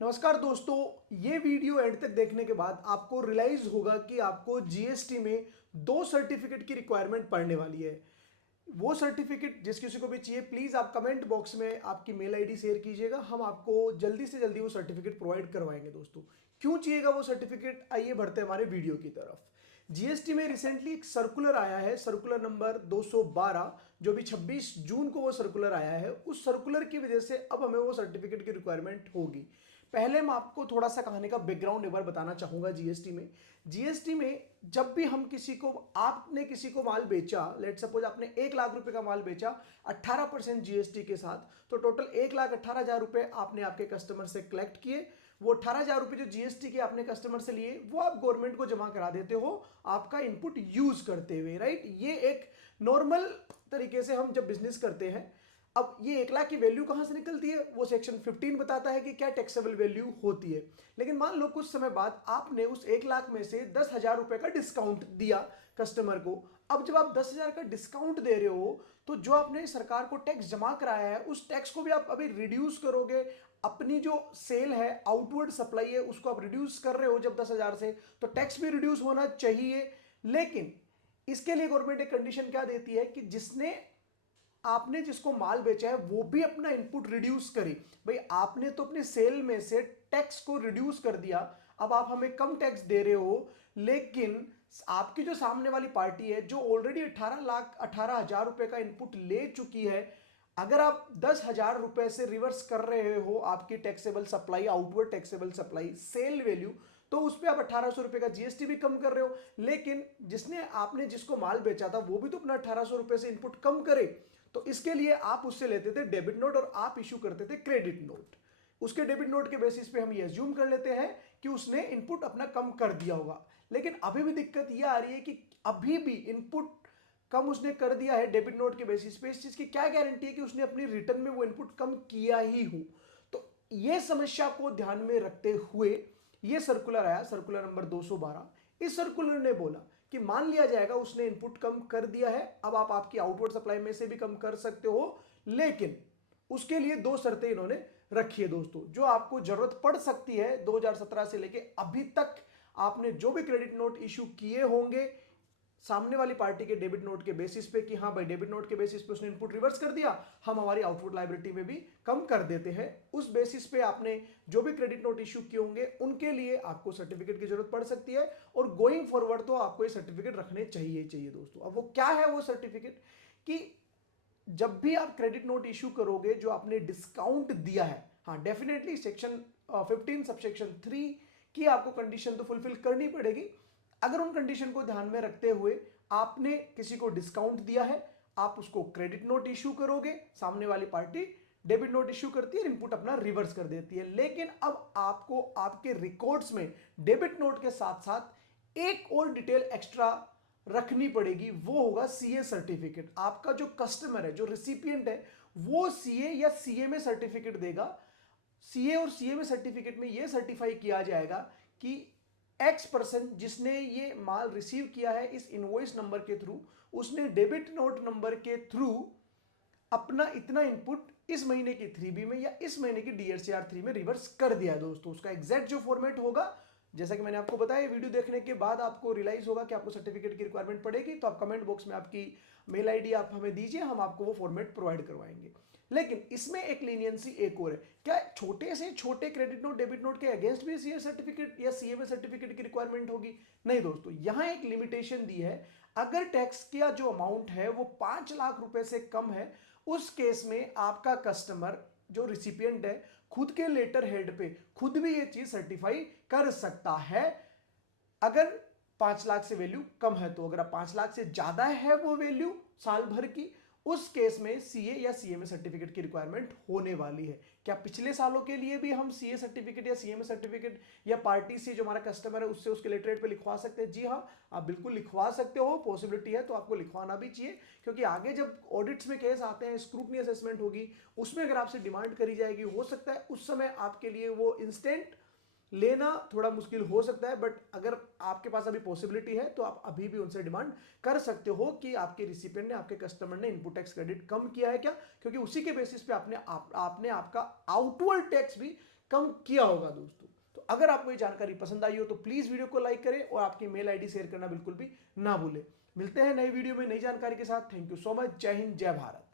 नमस्कार दोस्तों, ये वीडियो एंड तक देखने के बाद आपको रियलाइज होगा कि आपको जीएसटी में दो सर्टिफिकेट की रिक्वायरमेंट पड़ने वाली है। वो सर्टिफिकेट जिस किसी को भी चाहिए प्लीज आप कमेंट बॉक्स में आपकी मेल आईडी शेयर कीजिएगा। हम आपको जल्दी से जल्दी वो सर्टिफिकेट प्रोवाइड करवाएंगे। दोस्तों क्यों चाहिएगा वो सर्टिफिकेट, आइए बढ़ते हैं हमारे वीडियो की तरफ। जीएसटी में रिसेंटली एक सर्कुलर आया है, सर्कुलर नंबर 212, जो भी 26 जून को वो सर्कुलर आया है। उस सर्कुलर की वजह से अब हमें वो सर्टिफिकेट की रिक्वायरमेंट होगी। पहले मैं आपको थोड़ा सा कहानी का बैकग्राउंड एक बार बताना चाहूंगा। जीएसटी में जब भी हम किसी को, आपने किसी को माल बेचा, लेट सपोज आपने 1 लाख रुपए का माल बेचा 18% जीएसटी के साथ, तो टोटल 1,18,000 रुपए आपने आपके कस्टमर से कलेक्ट किए। वो 18,000 रुपए जो जीएसटी के आपने कस्टमर से लिए वो आप गवर्नमेंट को जमा करा देते हो आपका इनपुट यूज करते हुए, राइट। ये एक नॉर्मल तरीके से हम जब बिजनेस करते हैं। अब ये 1 लाख की वैल्यू कहां से निकलती है, वो सेक्शन 15 बताता है कि क्या टैक्सेबल वैल्यू होती है। लेकिन मान लो कुछ समय बाद आपने उस 1 लाख में से 10,000 रुपए का डिस्काउंट दिया कस्टमर को। अब जब आप 10,000 का डिस्काउंट दे रहे हो तो जो आपने सरकार को टैक्स जमा कराया है उस टैक्स को भी आप अभी रिड्यूस करोगे। अपनी जो सेल है, आउटवर्ड सप्लाई है, उसको आप रिड्यूस कर रहे हो जब 10,000 से, तो टैक्स भी रिड्यूस होना चाहिए। लेकिन इसके लिए गवर्नमेंट एक कंडीशन क्या देती है कि जिसने, आपने जिसको माल बेचा है वो भी अपना इनपुट रिड्यूस करे। भाई आपने तो अपने सेल में से टैक्स को रिड्यूस कर दिया, अब आप हमें कम टैक्स दे रहे हो, लेकिन आपकी जो सामने वाली पार्टी है जो ऑलरेडी 18,18,000 रुपए का इनपुट ले चुकी है, अगर आप 10,000 रुपए से रिवर्स कर रहे हो आपकी taxable supply, outward taxable supply sale value, तो उस पर आप 1,800 रुपए का जीएसटी भी कम कर रहे हो। लेकिन जिसने, आपने जिसको माल बेचा था वो भी तो अपना 1,800 रुपए से इनपुट कम करे। तो इसके लिए आप उससे लेते थे डेबिट नोट और आप इशू करते थे क्रेडिट नोट। उसके डेबिट नोट के बेसिस पे हम ये एज्यूम कर लेते हैं कि उसने इनपुट अपना कम कर दिया होगा। लेकिन अभी भी दिक्कत ये आ रही है कि अभी भी इनपुट कम उसने कर दिया है डेबिट नोट के बेसिस पे, इस चीज की क्या गारंटी है कि उसने अपनी रिटर्न में वो इनपुट कम किया ही हो। तो ये समस्या को ध्यान में रखते हुए ये सर्कुलर आया, सर्कुलर नंबर 212। इस सर्कुलर ने बोला कि मान लिया जाएगा उसने इनपुट कम कर दिया है, अब आप आपकी आउटवर्ड सप्लाई में से भी कम कर सकते हो, लेकिन उसके लिए दो शर्तें इन्होंने रखी है दोस्तों, जो आपको जरूरत पड़ सकती है 2017 से लेके अभी तक। आपने जो भी क्रेडिट नोट इशू किए होंगे सामने वाली पार्टी के डेबिट नोट के बेसिस पे कि हाँ भाई डेबिट नोट के बेसिस पे उसने इनपुट रिवर्स कर दिया, हम हमारी आउटपुट लायबिलिटी में भी कम कर देते हैं, उस बेसिस पे आपने जो भी क्रेडिट नोट इशू किए होंगे उनके लिए आपको सर्टिफिकेट की जरूरत पड़ सकती है। और गोइंग फॉरवर्ड तो आपको ये सर्टिफिकेट रखने चाहिए दोस्तों। अब वो क्या है वो सर्टिफिकेट, कि जब भी आप क्रेडिट नोट इशू करोगे जो आपने डिस्काउंट दिया है, हाँ डेफिनेटली सेक्शन 15 सबसेक्शन 3 की आपको कंडीशन तो फुलफिल करनी पड़ेगी। अगर उन कंडीशन को ध्यान में रखते हुए आपने किसी को डिस्काउंट दिया है, आप उसको क्रेडिट नोट इशू करोगे, सामने वाली पार्टी डेबिट नोट इशू करती है, इनपुट अपना रिवर्स कर देती है। लेकिन अब आपको आपके रिकॉर्ड्स में डेबिट नोट के साथ साथ एक और डिटेल एक्स्ट्रा रखनी पड़ेगी, वो होगा सीए सर्टिफिकेट। आपका जो कस्टमर है, जो रिसिपिएंट है, वो सीए या सीएमए सर्टिफिकेट देगा। सीए और सीएमए सर्टिफिकेट में यह सर्टिफाई किया जाएगा कि एक्स पर्सन जिसने ये माल रिसीव किया है इस इनवॉइस नंबर के थ्रू, उसने डेबिट नोट नंबर के थ्रू अपना इतना इनपुट इस महीने की 3B में या इस महीने की DSCR 3 में रिवर्स कर दिया है दोस्तों। उसका एग्जैक्ट जो फॉर्मेट होगा, जैसा कि मैंने आपको बताया, वीडियो देखने के बाद आपको रियलाइज होगा कि आपको सर्टिफिकेट की रिक्वायरमेंट पड़ेगी, तो आप कमेंट बॉक्स में आपकी मेल आईडी आप हमें दीजिए, हम आपको वो फॉर्मेट प्रोवाइड करवाएंगे। लेकिन इसमें एक लीनियंसी एक और है, क्या छोटे से छोटे क्रेडिट नोट डेबिट नोट के अगेंस्ट भी सीए सर्टिफिकेट या सीएमए सर्टिफिकेट की रिक्वायरमेंट होगी? नहीं दोस्तों, यहां एक लिमिटेशन दी है। अगर टैक्स का जो अमाउंट है वो 5 लाख रुपए से कम है, उस केस में आपका कस्टमर जो रिसिपिएंट है खुद के लेटर हेड पे खुद भी ये चीज सर्टिफाई कर सकता है। अगर 5 लाख से वैल्यू कम है तो, अगर 5 लाख से ज्यादा है वो वैल्यू साल भर की, उस केस में सीए या सीएमए सर्टिफिकेट की रिक्वायरमेंट होने वाली है। क्या पिछले सालों के लिए भी हम सीए सर्टिफिकेट या सीएमए सर्टिफिकेट या पार्टी से जो हमारा कस्टमर है उससे उसके लेटरेट पे लिखवा सकते हैं? जी हाँ, आप बिल्कुल लिखवा सकते हो, पॉसिबिलिटी है तो आपको लिखवाना भी चाहिए, क्योंकि आगे जब ऑडिट्स में केस आते हैं, स्क्रूटनी असेसमेंट होगी, उसमें अगर आपसे डिमांड करी जाएगी, हो सकता है उस समय आपके लिए वो इंस्टेंट लेना थोड़ा मुश्किल हो सकता है। बट अगर आपके पास अभी पॉसिबिलिटी है तो आप अभी भी उनसे डिमांड कर सकते हो कि आपके रिसिपिएंट ने, आपके कस्टमर ने इनपुट टैक्स क्रेडिट कम किया है क्या, क्योंकि उसी के बेसिस पे आपने आपका आउटवर्ड टैक्स भी कम किया होगा दोस्तों। तो अगर आपको ये जानकारी पसंद आई हो तो प्लीज वीडियो को लाइक करें और आपकी मेल आईडी शेयर करना बिल्कुल भी ना भूलें। मिलते हैं नई वीडियो में नई जानकारी के साथ। Thank you so much. जय हिंद, जय भारत।